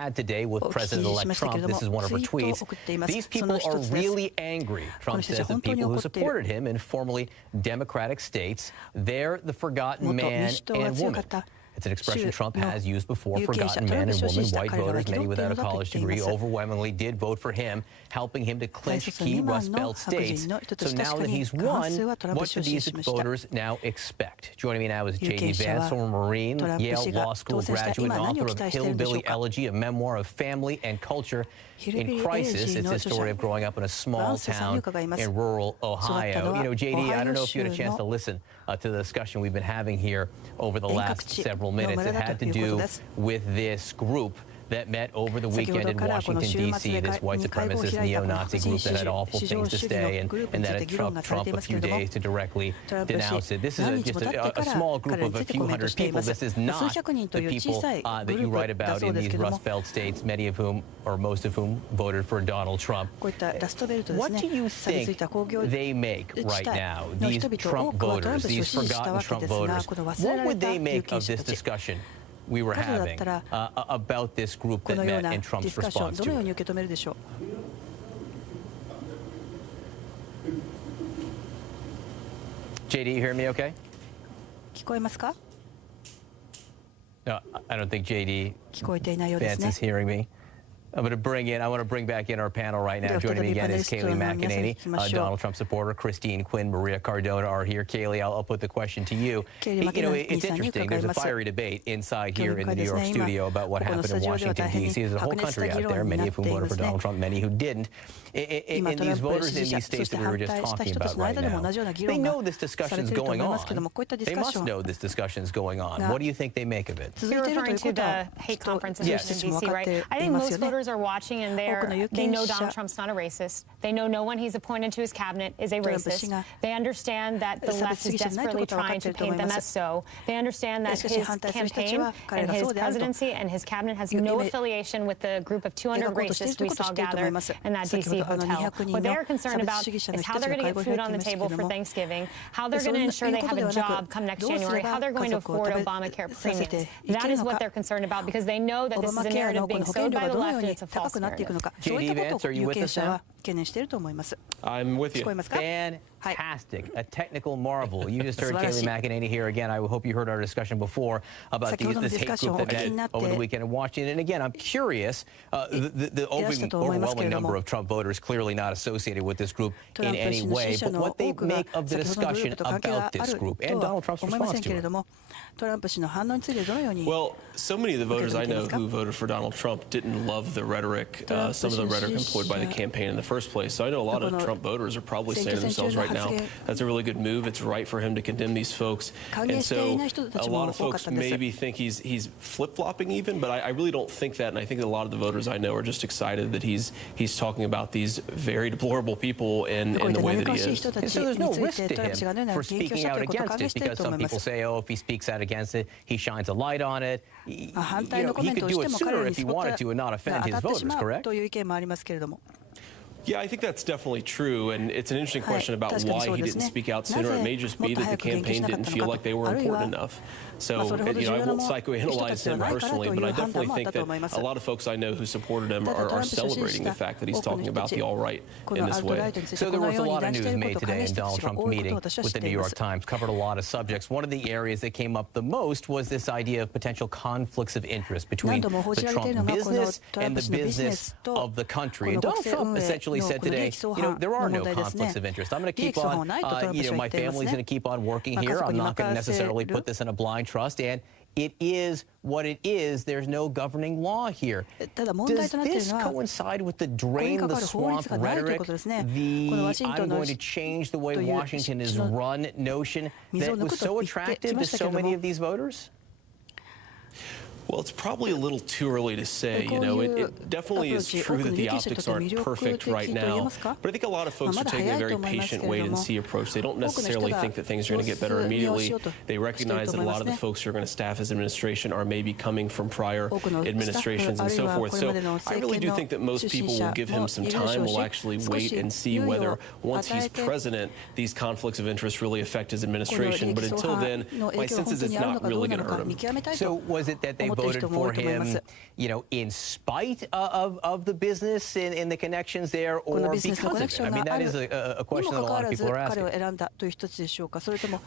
had today with President-elect Trump. This is one of her tweets. These people are really angry, Trump says, of people who supported him in formerly Democratic states. They're the forgotten man and woman. It's an expression Trump has used before. Forgotten man and woman, white voters, many without a college degree, overwhelmingly did vote for him, helping him to clinch key Rust Belt states. So now that he's won, what do these voters now expect? Joining me now is J.D. Vance, former Marine, Yale Law School graduate, and author of Hillbilly Elegy, a memoir of family and culture in crisis. It's his story of growing up in a small town in rural Ohio. You know, J.D., I don't know if you had a chance to listen to the discussion we've been having here over the last several minutes. It had to do with this group that met over the weekend in Washington, D.C., this white supremacist neo-Nazi group that had awful things to say and that it took Trump a few days to directly denounce it. This is just a small group of a few hundred people. This is not the people that you write about in these Rust Belt states, many of whom, or most of whom, voted for Donald Trump. What do you think they make right now, these Trump voters, these forgotten Trump voters? What would they make of this discussion we were having about this group that met and Trump's response to it? JD, you hear me okay? No, I don't think JD Vance is hearing me. I want to bring back in our panel right now. Joining me again is Kayleigh McEnany, Donald Trump supporter. Christine Quinn, Maria Cardona are here. Kayleigh, I'll put the question to you. You know, it's interesting. There's a fiery debate inside here in the New York studio about what happened in Washington, D.C. There's a whole country out there, many of whom voted for Donald Trump, many who didn't. And these voters in these states that we were just talking about right now, they know this discussion's going on. They must know this discussion's going on. What do you think they make of it? You're referring to the hate conference in Washington, D.C., right? I think most voters are watching and they know Donald Trump's not a racist. They know no one he's appointed to his cabinet is a racist. They understand that the left is desperately trying to paint them as so. They understand that his campaign and his presidency and his cabinet has no affiliation with the group of 200 racists we saw gather in that D.C. hotel. What they're concerned about is how they're going to get food on the table for Thanksgiving, how they're going to ensure they have a job come next January, how they're going to afford Obamacare premiums. That is what they're concerned about because they know that this is a narrative being sowed by the left and it's a false narrative. J.D. Vance, are you with us now? I'm with you. Fantastic. A technical marvel. You just heard Kayleigh McEnany here again. I hope you heard our discussion before about this hate group that met over the weekend in Washington. And again, I'm curious, the overwhelming number of Trump voters clearly not associated with this group in any way, but what they make of the discussion about this group and Donald Trump's response to it. Well, so many of the voters I know who voted for Donald Trump didn't love the rhetoric, some of the rhetoric employed by the campaign in the first place. So I know a lot of Trump voters are probably saying to themselves right now, that's a really good move. It's right for him to condemn these folks. And so a lot of folks maybe think he's flip-flopping even, but I really don't think that. And I think a lot of the voters I know are just excited that he's talking about these very deplorable people in the way that he is. And so there's no risk to him for speaking out against it because some people say, oh, if he speaks out against it, he shines a light on it. You know, he could do it sooner if he wanted to and not offend his voters, correct? Yeah, I think that's definitely true, and it's an interesting question about why he didn't speak out sooner. It may just be that the campaign didn't feel like they were important enough. So, you know, I won't psychoanalyze him personally, but I definitely think that a lot of folks I know who supported him are celebrating the fact that he's talking about the alt-right in this way. So there was a lot of news made today in Donald Trump's meeting with the New York Times, covered a lot of subjects. One of the areas that came up the most was this idea of potential conflicts of interest between the Trump business and the business of the country. And Donald Trump essentially said today, you know, there are no conflicts of interest. I'm going to keep on, you know, my family's going to keep on working here. I'm not going to necessarily put this in a blind trust, and it is what it is. There's no governing law here. Does this coincide with the drain the swamp rhetoric, the I'm going to change the way Washington is run notion that was so attractive to so many of these voters? Well, it's probably a little too early to say. You know, it definitely is true that the optics aren't perfect right now. But I think a lot of folks are taking a very patient wait-and-see approach. They don't necessarily think that things are going to get better immediately. They recognize that a lot of the folks who are going to staff his administration are maybe coming from prior administrations and so forth. So I really do think that most people will give him some time, will actually wait and see whether, once he's president, these conflicts of interest really affect his administration. But until then, my sense is it's not really going to hurt him. So was it that they voted for him, you know, in spite of the business and the connections there, or because of it? I mean, that is a question that a lot of people are asking.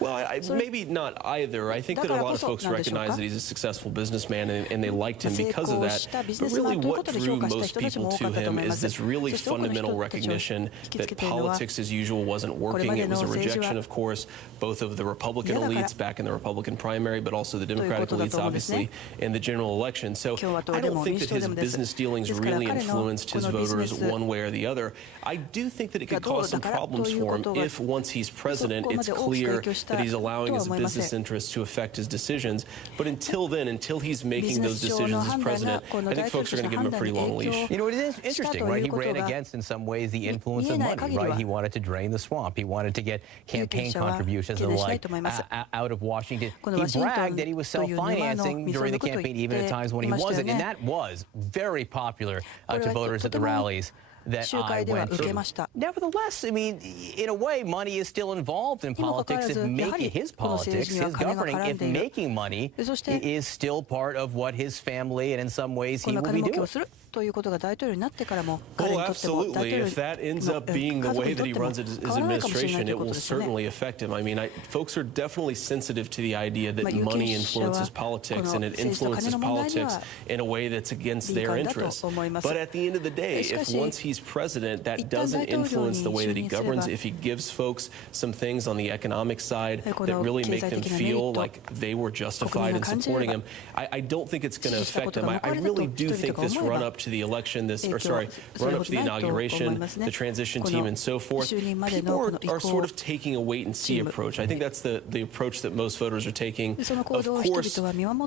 Well, maybe not either. I think that a lot of folks recognize that he's a successful businessman and they liked him because of that. But really what drew most people to him is this really fundamental recognition that politics as usual wasn't working. It was a rejection, of course, both of the Republican elites back in the Republican primary, but also the Democratic elites, obviously, in the general election. So I don't think that his business dealings really influenced his voters one way or the other. I do think that it could cause some problems for him if, once he's president, it's clear that he's allowing his business interests to affect his decisions. But until then, until he's making those decisions as president, I think folks are going to give him a pretty long leash. You know, it is interesting, right? He ran against, in some ways, the influence of money, right? He wanted to drain the swamp. He wanted to get campaign contributions and the like out of Washington. He bragged that he was self-financing during the campaign, even at times when he wasn't, and that was very popular to voters at the rallies that I went to. Nevertheless, I mean, in a way, money is still involved in politics. If making his politics, his governing, if making money is still part of what his family and in some ways he will be doing. Oh, absolutely. If that ends up being the way that he runs his administration, it will certainly affect him. I mean, folks are definitely sensitive to the idea that money influences politics, and it influences politics in a way that's against their interests. But at the end of the day, if once he's president, that doesn't influence the way that he governs. If he gives folks some things on the economic side that really make them feel like they were justified in supporting him, I don't think it's going to affect them. I really do think this run-up to the election, run-up to the inauguration, the transition team and so forth, people are sort of taking a wait-and-see approach. I think that's the approach that most voters are taking. Of course,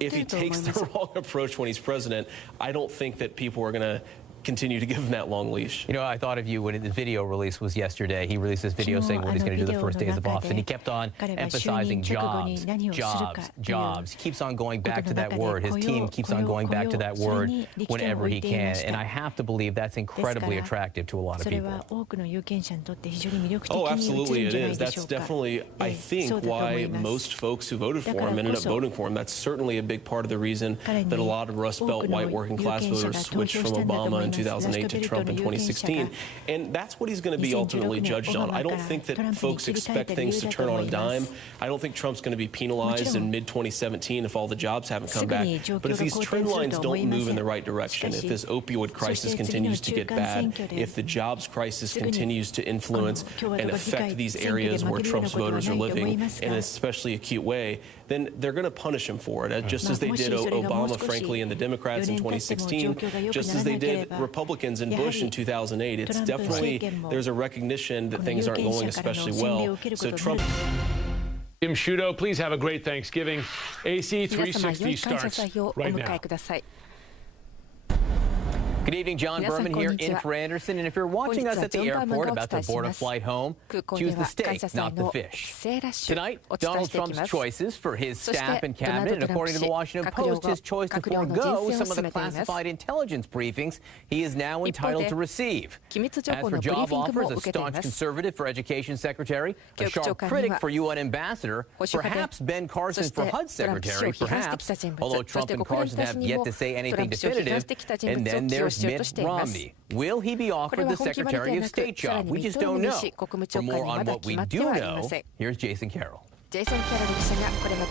if he takes the wrong approach when he's president, I don't think that people are going to continue to give him that long leash. You know, I thought of you when the video release was yesterday. He released this video saying what he's going to do the first days of office, and he kept on emphasizing jobs, jobs, jobs. He keeps on going back to that word. His team keeps on going back to that word whenever he can, and I have to believe that's incredibly attractive to a lot of people. Oh, absolutely it is. That's definitely, I think, why most folks who voted for him ended up voting for him. That's certainly a big part of the reason that a lot of Rust Belt white working class voters switched from Obama in 2008 to Trump in 2016. And that's what he's going to be ultimately judged on. I don't think that folks expect things to turn on a dime. I don't think Trump's going to be penalized in mid-2017 if all the jobs haven't come back. But if these trend lines don't move in the right direction, if this opioid crisis continues to get bad, if the jobs crisis continues to influence and affect these areas where Trump's voters are living in an especially acute way, then they're going to punish him for it, just as they did Obama, frankly, and the Democrats in 2016, just as they did Republicans and Bush in 2008. It's definitely, there's a recognition that things aren't going especially well. So Trump... Jim Sciutto, please have a great Thanksgiving. AC 360 starts right now. Good evening, John Berman here in for Anderson. And if you're watching us at the airport about to board a flight home, choose the steak, not the fish. Tonight, Donald Trump's choices for his staff and cabinet. And according to the Washington Post, his choice to forego some of the classified intelligence briefings he is now entitled to receive. As for job offers, a staunch conservative for Education Secretary, a sharp critic for UN Ambassador, perhaps Ben Carson for HUD Secretary, perhaps, although Trump and Carson have yet to say anything definitive. And then there's Mitt Romney. Will he be offered the Secretary of State job? We just don't know. For more on what we do know, here's Jason Carroll.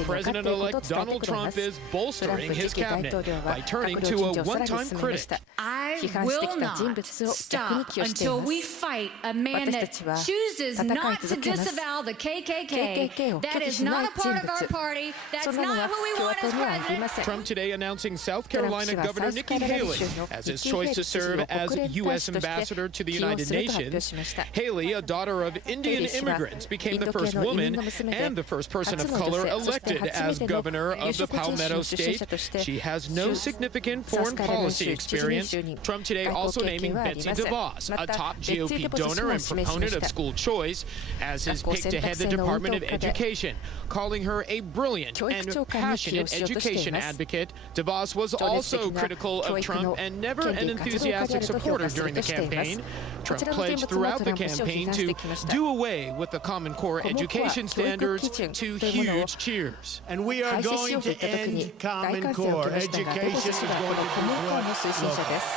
President-elect Donald Trump is bolstering his cabinet by turning to a one-time critic. I will not stop until we fight a man that chooses not to disavow the KKK. That is not a part of our party. That's not who we want as president. Trump today announcing South Carolina Governor Nikki Haley as his choice to serve as U.S. Ambassador to the United Nations. Haley, a daughter of Indian immigrants, became the first woman and the first person of color elected as governor of the Palmetto State. She has no significant foreign policy experience. Trump today also naming Betsy DeVos, a top GOP donor and proponent of school choice, as his pick to head the Department of Education, calling her a brilliant and passionate education advocate. DeVos was also critical of Trump and never an enthusiastic supporter during the campaign. Trump pledged throughout the campaign to do away with the Common Core education standards to huge cheers. And we are going to end Common Core. Education is going to be brought local.